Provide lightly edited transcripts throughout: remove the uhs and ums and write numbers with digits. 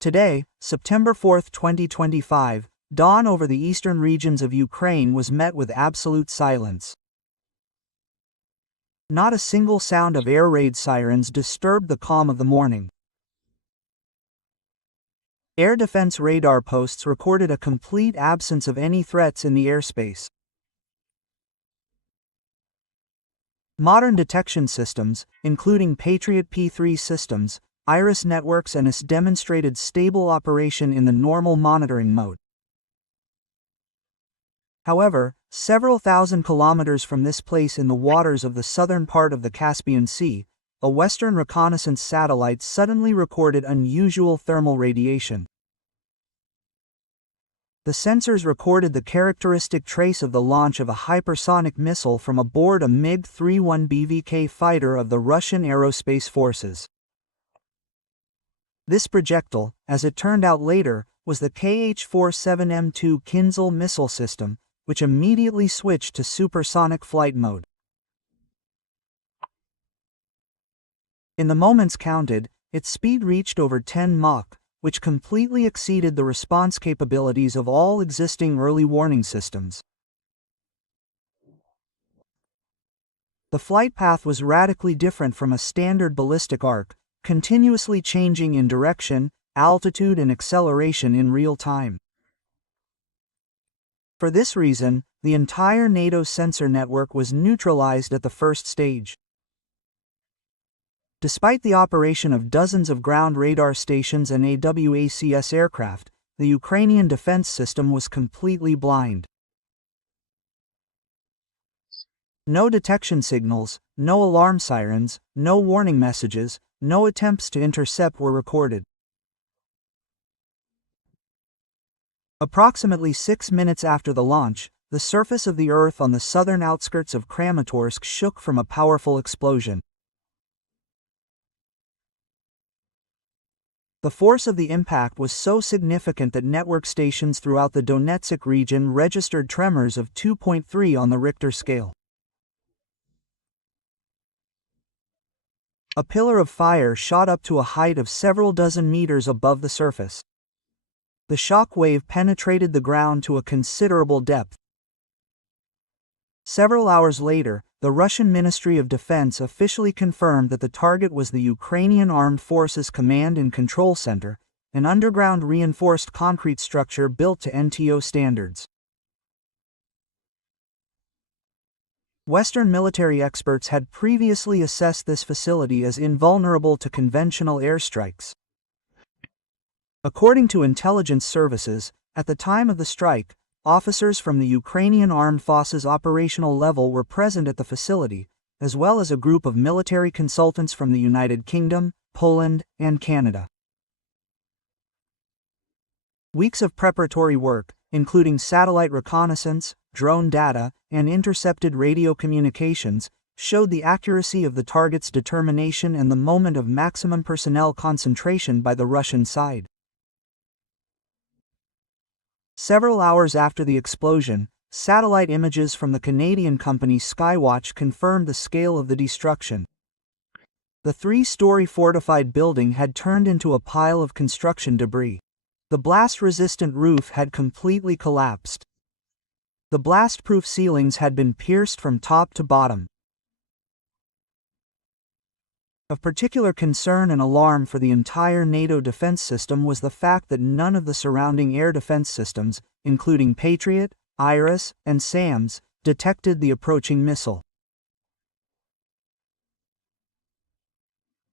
Today, September 4, 2025, dawn over the eastern regions of Ukraine was met with absolute silence. Not a single sound of air raid sirens disturbed the calm of the morning. Air defense radar posts recorded a complete absence of any threats in the airspace. Modern detection systems, including Patriot P3 systems, Iris networks and IS demonstrated stable operation in the normal monitoring mode. However, several thousand kilometers from this place in the waters of the southern part of the Caspian Sea, a Western reconnaissance satellite suddenly recorded unusual thermal radiation. The sensors recorded the characteristic trace of the launch of a hypersonic missile from aboard a MiG-31 BVK fighter of the Russian Aerospace Forces. This projectile, as it turned out later, was the Kh-47M2 Kinzhal missile system, which immediately switched to supersonic flight mode. In the moments counted, its speed reached over 10 Mach, which completely exceeded the response capabilities of all existing early warning systems. The flight path was radically different from a standard ballistic arc, continuously changing in direction, altitude and acceleration in real time. For this reason, the entire NATO sensor network was neutralized at the first stage. Despite the operation of dozens of ground radar stations and AWACS aircraft, the Ukrainian defense system was completely blind. No detection signals, no alarm sirens, no warning messages, no attempts to intercept were recorded. Approximately 6 minutes after the launch, the surface of the Earth on the southern outskirts of Kramatorsk shook from a powerful explosion. The force of the impact was so significant that network stations throughout the Donetsk region registered tremors of 2.3 on the Richter scale. A pillar of fire shot up to a height of several dozen meters above the surface. The shock wave penetrated the ground to a considerable depth. Several hours later, the Russian Ministry of Defense officially confirmed that the target was the Ukrainian Armed Forces Command and Control Center, an underground reinforced concrete structure built to NTO standards. Western military experts had previously assessed this facility as invulnerable to conventional airstrikes. According to intelligence services, at the time of the strike, officers from the Ukrainian Armed Forces operational level were present at the facility, as well as a group of military consultants from the United Kingdom, Poland, and Canada. Weeks of preparatory work, including satellite reconnaissance, drone data, and intercepted radio communications, showed the accuracy of the target's determination and the moment of maximum personnel concentration by the Russian side. Several hours after the explosion, satellite images from the Canadian company Skywatch confirmed the scale of the destruction. The 3-story fortified building had turned into a pile of construction debris. The blast-resistant roof had completely collapsed. The blast-proof ceilings had been pierced from top to bottom. Of particular concern and alarm for the entire NATO defense system was the fact that none of the surrounding air defense systems, including Patriot, Iris, and SAMS, detected the approaching missile.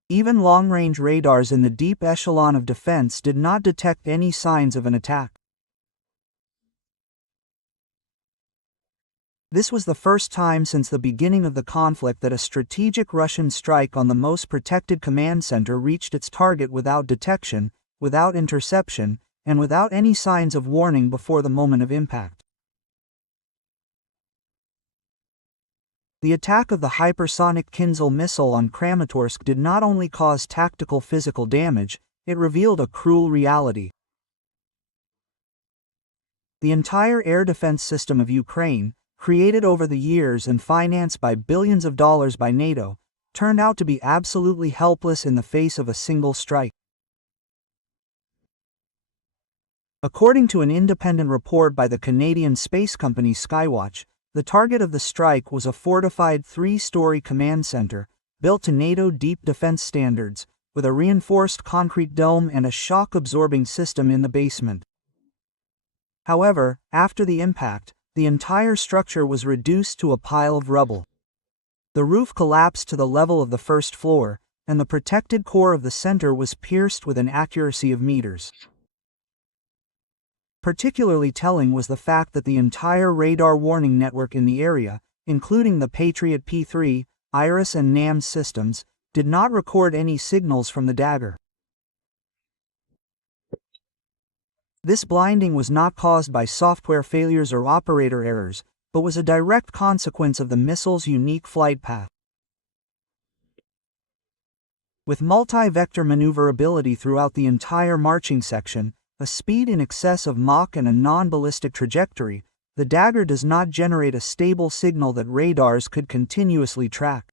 Even long-range radars in the deep echelon of defense did not detect any signs of an attack. This was the first time since the beginning of the conflict that a strategic Russian strike on the most protected command center reached its target without detection, without interception, and without any signs of warning before the moment of impact. The attack of the hypersonic Kinzhal missile on Kramatorsk did not only cause tactical physical damage, it revealed a cruel reality. The entire air defense system of Ukraine, created over the years and financed by billions of dollars by NATO, turned out to be absolutely helpless in the face of a single strike. According to an independent report by the Canadian space company Skywatch, the target of the strike was a fortified three-story command center, built to NATO deep defense standards, with a reinforced concrete dome and a shock-absorbing system in the basement. However, after the impact, the entire structure was reduced to a pile of rubble. The roof collapsed to the level of the first floor, and the protected core of the center was pierced with an accuracy of meters. Particularly telling was the fact that the entire radar warning network in the area, including the Patriot P3, IRIS and NAMS systems, did not record any signals from the dagger. This blinding was not caused by software failures or operator errors, but was a direct consequence of the missile's unique flight path. With multi-vector maneuverability throughout the entire marching section, a speed in excess of Mach and a non-ballistic trajectory, the dagger does not generate a stable signal that radars could continuously track.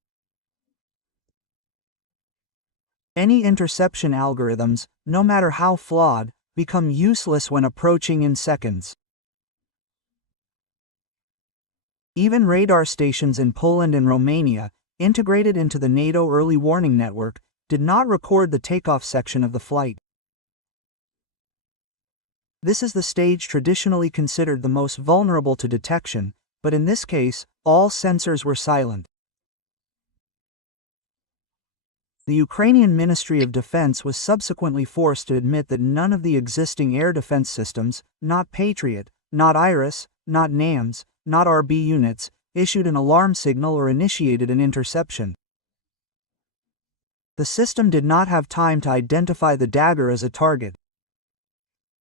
Any interception algorithms, no matter how flawed, become useless when approaching in seconds. Even radar stations in Poland and Romania, integrated into the NATO early warning network, did not record the takeoff section of the flight. This is the stage traditionally considered the most vulnerable to detection, but in this case, all sensors were silent. The Ukrainian Ministry of Defense was subsequently forced to admit that none of the existing air defense systems, not Patriot, not IRIS, not NAMS, not RB units, issued an alarm signal or initiated an interception. The system did not have time to identify the dagger as a target.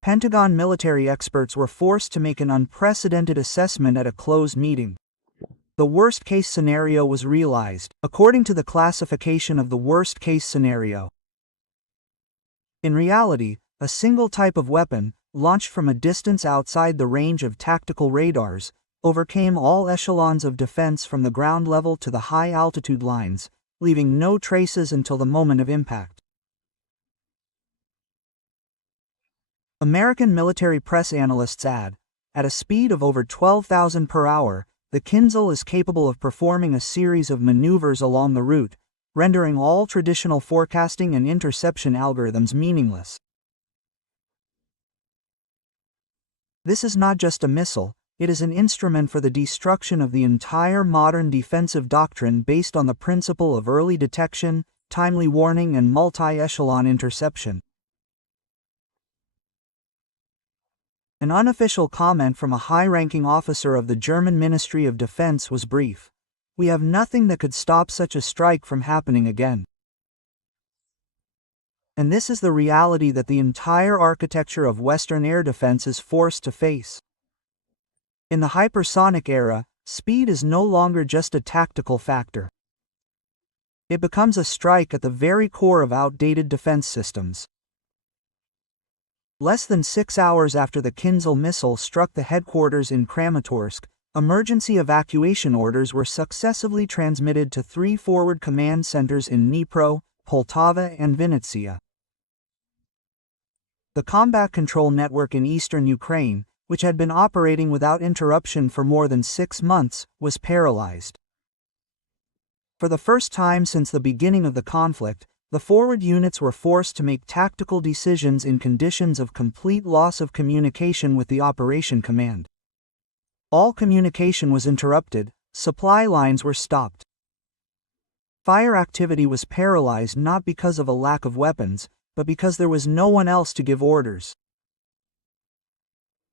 Pentagon military experts were forced to make an unprecedented assessment at a closed meeting. The worst-case scenario was realized, according to the classification of the worst-case scenario. In reality, a single type of weapon, launched from a distance outside the range of tactical radars, overcame all echelons of defense from the ground level to the high-altitude lines, leaving no traces until the moment of impact. American military press analysts add, at a speed of over 12,000 per hour, the Kinzhal is capable of performing a series of maneuvers along the route, rendering all traditional forecasting and interception algorithms meaningless. This is not just a missile, it is an instrument for the destruction of the entire modern defensive doctrine based on the principle of early detection, timely warning and multi-echelon interception. An unofficial comment from a high-ranking officer of the German Ministry of Defense was brief. "We have nothing that could stop such a strike from happening again." And this is the reality that the entire architecture of Western air defense is forced to face. In the hypersonic era, speed is no longer just a tactical factor. It becomes a strike at the very core of outdated defense systems. Less than 6 hours after the Kinzhal missile struck the headquarters in Kramatorsk, emergency evacuation orders were successively transmitted to 3 forward command centers in Dnipro, Poltava and Vinnytsia. The combat control network in eastern Ukraine, which had been operating without interruption for more than 6 months, was paralyzed. For the first time since the beginning of the conflict, the forward units were forced to make tactical decisions in conditions of complete loss of communication with the operation command. All communication was interrupted, supply lines were stopped. Fire activity was paralyzed not because of a lack of weapons, but because there was no one else to give orders.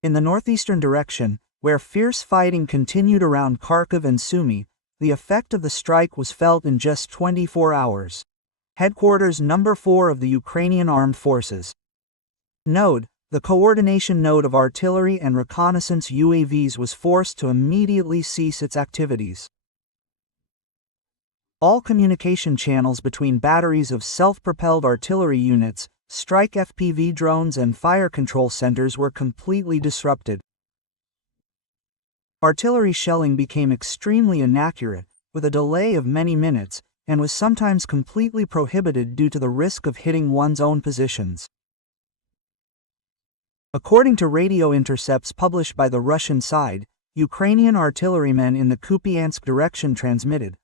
In the northeastern direction, where fierce fighting continued around Kharkiv and Sumy, the effect of the strike was felt in just 24 hours. Headquarters number 4 of the Ukrainian Armed Forces. Node, the coordination node of artillery and reconnaissance UAVs, was forced to immediately cease its activities. All communication channels between batteries of self-propelled artillery units, strike FPV drones and fire control centers were completely disrupted. Artillery shelling became extremely inaccurate, with a delay of many minutes, and was sometimes completely prohibited due to the risk of hitting one's own positions. According to radio intercepts published by the Russian side, Ukrainian artillerymen in the Kupiansk direction transmitted,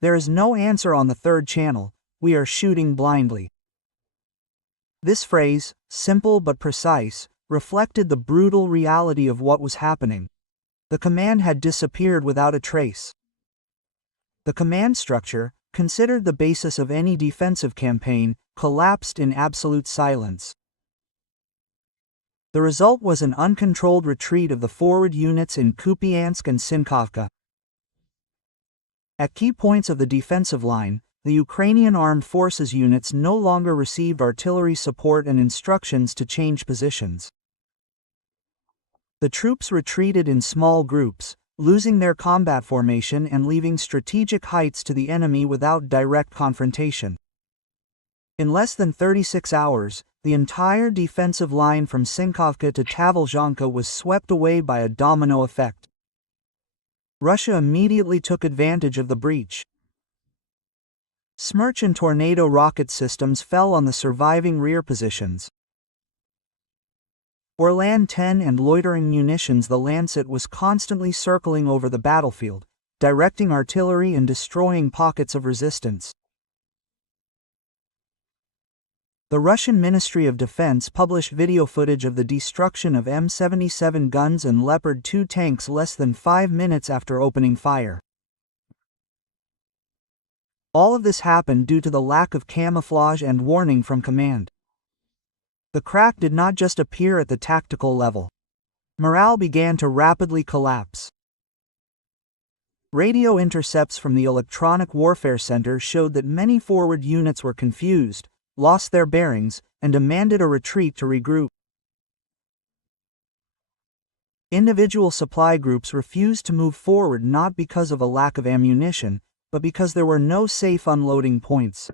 "There is no answer on the third channel, we are shooting blindly." This phrase, simple but precise, reflected the brutal reality of what was happening. The command had disappeared without a trace. The command structure, considered the basis of any defensive campaign, collapsed in absolute silence. The result was an uncontrolled retreat of the forward units in Kupiansk and Sinkovka. At key points of the defensive line, the Ukrainian armed forces units no longer received artillery support and instructions to change positions. The troops retreated in small groups, losing their combat formation and leaving strategic heights to the enemy without direct confrontation. In less than 36 hours, the entire defensive line from Sinkovka to Tavolzhanka was swept away by a domino effect. Russia immediately took advantage of the breach. Smerch and Tornado rocket systems fell on the surviving rear positions. Orlan 10 and loitering munitions. The Lancet was constantly circling over the battlefield, directing artillery and destroying pockets of resistance. The Russian Ministry of Defense published video footage of the destruction of M77 guns and Leopard 2 tanks less than 5 minutes after opening fire. All of this happened due to the lack of camouflage and warning from command. The crack did not just appear at the tactical level. Morale began to rapidly collapse. Radio intercepts from the Electronic Warfare Center showed that many forward units were confused, lost their bearings, and demanded a retreat to regroup. Individual supply groups refused to move forward not because of a lack of ammunition, but because there were no safe unloading points.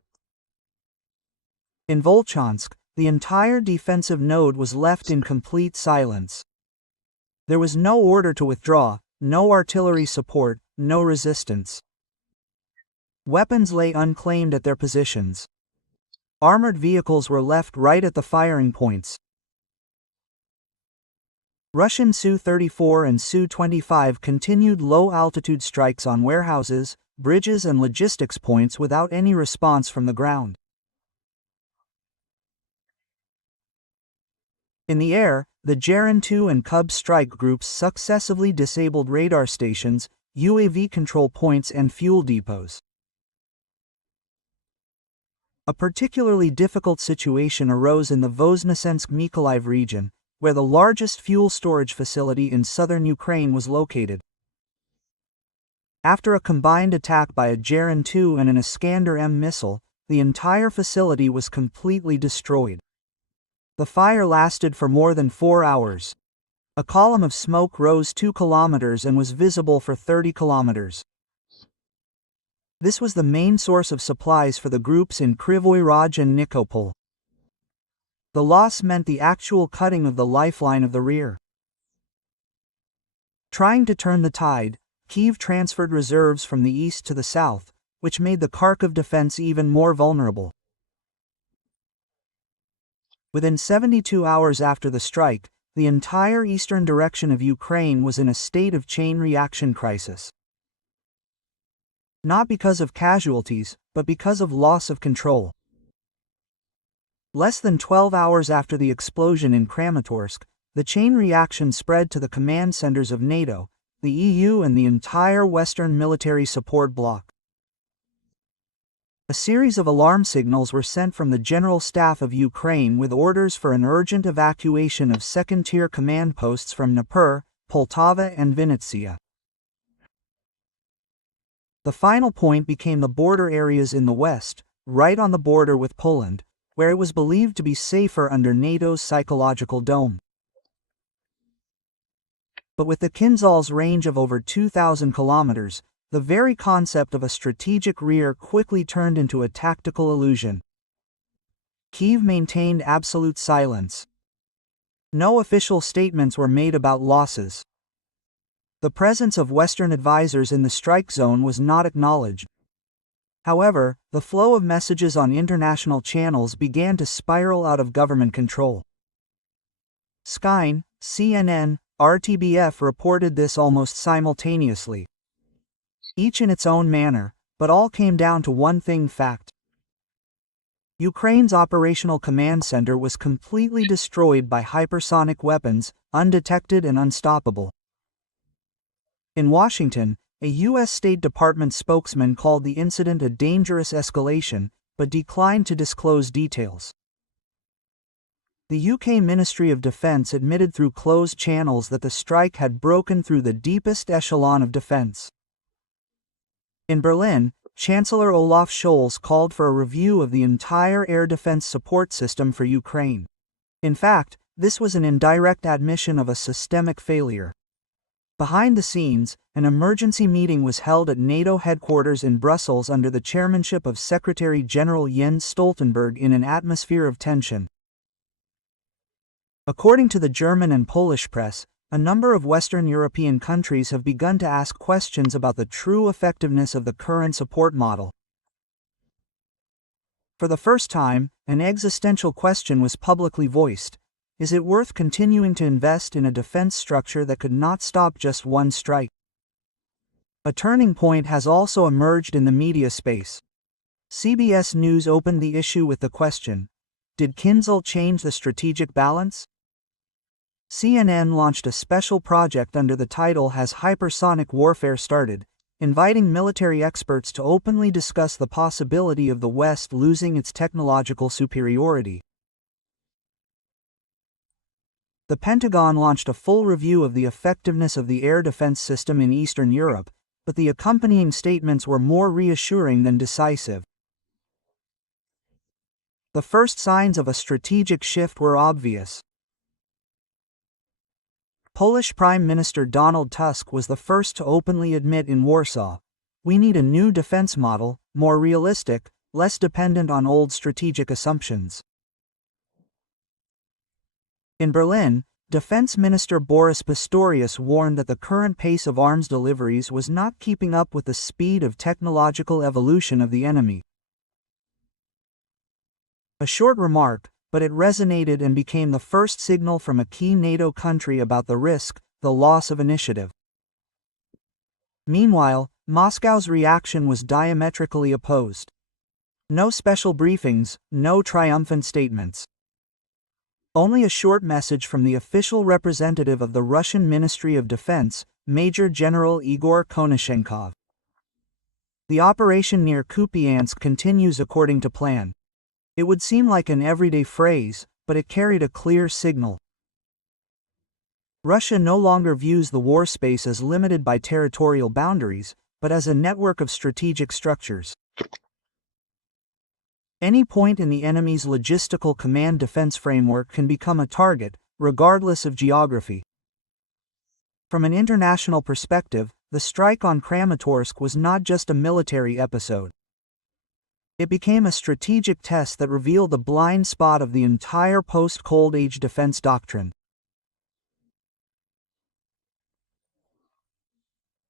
In Volchansk, the entire defensive node was left in complete silence. There was no order to withdraw, no artillery support, no resistance. Weapons lay unclaimed at their positions. Armored vehicles were left right at the firing points. Russian Su-34 and Su-25 continued low-altitude strikes on warehouses, bridges and logistics points without any response from the ground. In the air, the Geran 2 and Cub strike groups successively disabled radar stations, UAV control points and fuel depots. A particularly difficult situation arose in the Voznesensk-Mykolaiv region, where the largest fuel storage facility in southern Ukraine was located. After a combined attack by a Geran 2 and an Iskander-M missile, the entire facility was completely destroyed. The fire lasted for more than 4 hours. A column of smoke rose 2 kilometers and was visible for 30 kilometers. This was the main source of supplies for the groups in Krivoy Rog and Nikopol. The loss meant the actual cutting of the lifeline of the rear. Trying to turn the tide, Kyiv transferred reserves from the east to the south, which made the Kharkiv defense even more vulnerable. Within 72 hours after the strike, the entire eastern direction of Ukraine was in a state of chain reaction crisis. Not because of casualties, but because of loss of control. Less than 12 hours after the explosion in Kramatorsk, the chain reaction spread to the command centers of NATO, the EU and the entire Western military support bloc. A series of alarm signals were sent from the General Staff of Ukraine with orders for an urgent evacuation of second-tier command posts from Dnipro, Poltava and Vinnytsia. The final point became the border areas in the west, right on the border with Poland, where it was believed to be safer under NATO's psychological dome. But with the Kinzhal's range of over 2,000 kilometers, the very concept of a strategic rear quickly turned into a tactical illusion. Kyiv maintained absolute silence. No official statements were made about losses. The presence of Western advisors in the strike zone was not acknowledged. However, the flow of messages on international channels began to spiral out of government control. Sky, CNN, RTBF reported this almost simultaneously. Each in its own manner, but all came down to one thing: fact. Ukraine's operational command center was completely destroyed by hypersonic weapons, undetected and unstoppable. In Washington, a U.S. State Department spokesman called the incident a dangerous escalation, but declined to disclose details. The UK Ministry of Defence admitted through closed channels that the strike had broken through the deepest echelon of defence. In Berlin, Chancellor Olaf Scholz called for a review of the entire air defense support system for Ukraine. In fact, this was an indirect admission of a systemic failure. Behind the scenes, an emergency meeting was held at NATO headquarters in Brussels under the chairmanship of Secretary-General Jens Stoltenberg in an atmosphere of tension. According to the German and Polish press, a number of Western European countries have begun to ask questions about the true effectiveness of the current support model. For the first time, an existential question was publicly voiced: is it worth continuing to invest in a defense structure that could not stop just one strike? A turning point has also emerged in the media space. CBS News opened the issue with the question: did Kinzhal change the strategic balance? CNN launched a special project under the title "Has Hypersonic Warfare Started?", inviting military experts to openly discuss the possibility of the West losing its technological superiority. The Pentagon launched a full review of the effectiveness of the air defense system in Eastern Europe, but the accompanying statements were more reassuring than decisive. The first signs of a strategic shift were obvious. Polish Prime Minister Donald Tusk was the first to openly admit in Warsaw, "We need a new defense model, more realistic, less dependent on old strategic assumptions." In Berlin, Defense Minister Boris Pistorius warned that the current pace of arms deliveries was not keeping up with the speed of technological evolution of the enemy. A short remark, but it resonated and became the first signal from a key NATO country about the risk, the loss of initiative. Meanwhile, Moscow's reaction was diametrically opposed. No special briefings, no triumphant statements. Only a short message from the official representative of the Russian Ministry of Defense, Major General Igor Konashenkov. The operation near Kupiansk continues according to plan. It would seem like an everyday phrase, but it carried a clear signal. Russia no longer views the war space as limited by territorial boundaries, but as a network of strategic structures. Any point in the enemy's logistical command defense framework can become a target, regardless of geography. From an international perspective, the strike on Kramatorsk was not just a military episode. It became a strategic test that revealed the blind spot of the entire post-Cold Age defense doctrine.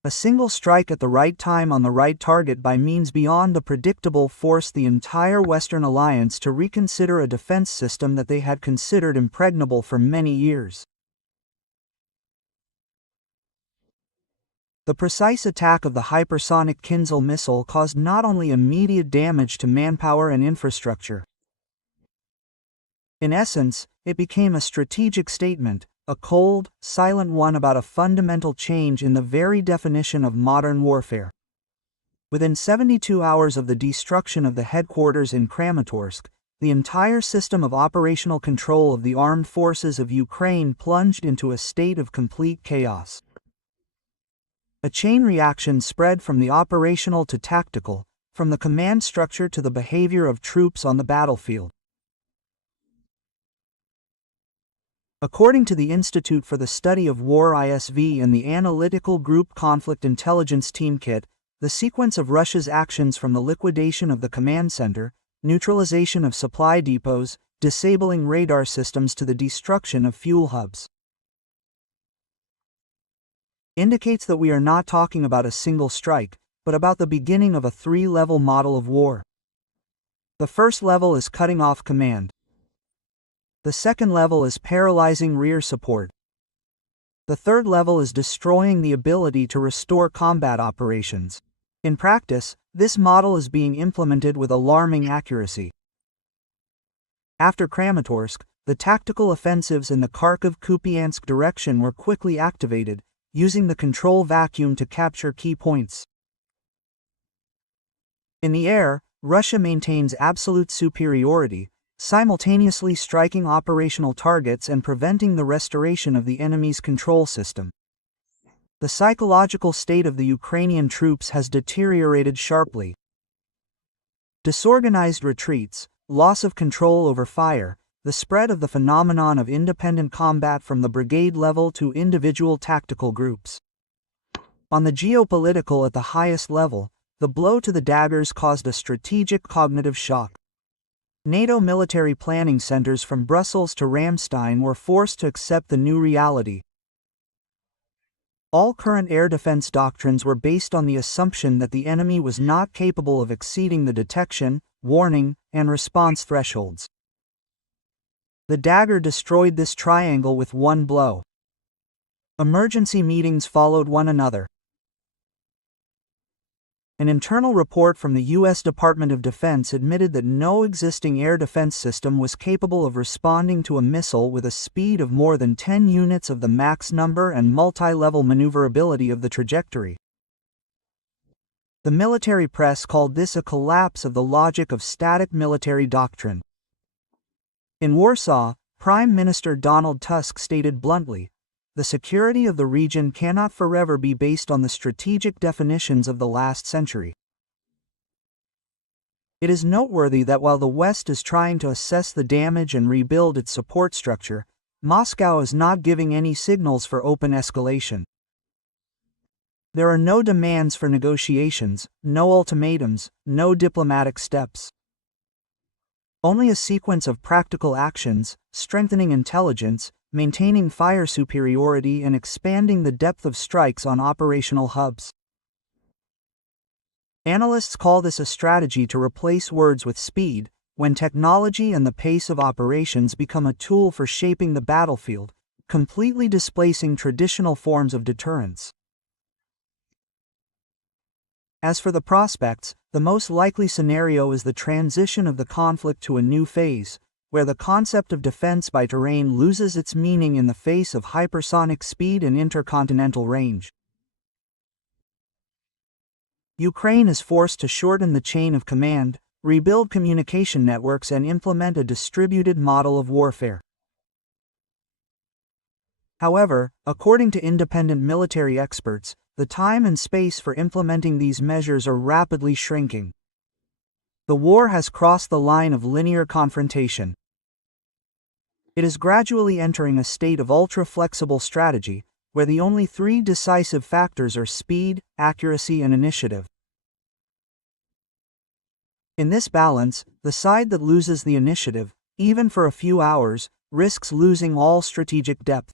A single strike at the right time on the right target by means beyond the predictable forced the entire Western alliance to reconsider a defense system that they had considered impregnable for many years. The precise attack of the hypersonic Kinzhal missile caused not only immediate damage to manpower and infrastructure. In essence, it became a strategic statement, a cold, silent one about a fundamental change in the very definition of modern warfare. Within 72 hours of the destruction of the headquarters in Kramatorsk, the entire system of operational control of the armed forces of Ukraine plunged into a state of complete chaos. A chain reaction spread from the operational to tactical, from the command structure to the behavior of troops on the battlefield. According to the Institute for the Study of War (ISV) and the Analytical Group Conflict Intelligence Team Kit, the sequence of Russia's actions from the liquidation of the command center, neutralization of supply depots, disabling radar systems to the destruction of fuel hubs, indicates that we are not talking about a single strike, but about the beginning of a three-level model of war. The first level is cutting off command. The second level is paralyzing rear support. The third level is destroying the ability to restore combat operations. In practice, this model is being implemented with alarming accuracy. After Kramatorsk, the tactical offensives in the Kharkiv-Kupiansk direction were quickly activated, using the control vacuum to capture key points. In the air, Russia maintains absolute superiority, simultaneously striking operational targets and preventing the restoration of the enemy's control system. The psychological state of the Ukrainian troops has deteriorated sharply. Disorganized retreats, loss of control over fire, the spread of the phenomenon of independent combat from the brigade level to individual tactical groups. On the geopolitical at the highest level, the blow to the daggers caused a strategic cognitive shock. NATO military planning centers from Brussels to Ramstein were forced to accept the new reality. All current air defense doctrines were based on the assumption that the enemy was not capable of exceeding the detection, warning, and response thresholds. The dagger destroyed this triangle with one blow. Emergency meetings followed one another. An internal report from the U.S. Department of Defense admitted that no existing air defense system was capable of responding to a missile with a speed of more than 10 units of the max number and multi-level maneuverability of the trajectory. The military press called this a collapse of the logic of static military doctrine. In Warsaw, Prime Minister Donald Tusk stated bluntly, "The security of the region cannot forever be based on the strategic definitions of the last century." It is noteworthy that while the West is trying to assess the damage and rebuild its support structure, Moscow is not giving any signals for open escalation. There are no demands for negotiations, no ultimatums, no diplomatic steps. Only a sequence of practical actions, strengthening intelligence, maintaining fire superiority and expanding the depth of strikes on operational hubs. Analysts call this a strategy to replace words with speed, when technology and the pace of operations become a tool for shaping the battlefield, completely displacing traditional forms of deterrence. As for the prospects, the most likely scenario is the transition of the conflict to a new phase, where the concept of defense by terrain loses its meaning in the face of hypersonic speed and intercontinental range. Ukraine is forced to shorten the chain of command, rebuild communication networks and implement a distributed model of warfare. However, according to independent military experts, the time and space for implementing these measures are rapidly shrinking. The war has crossed the line of linear confrontation. It is gradually entering a state of ultra-flexible strategy, where the only three decisive factors are speed, accuracy, and initiative. In this balance, the side that loses the initiative, even for a few hours, risks losing all strategic depth.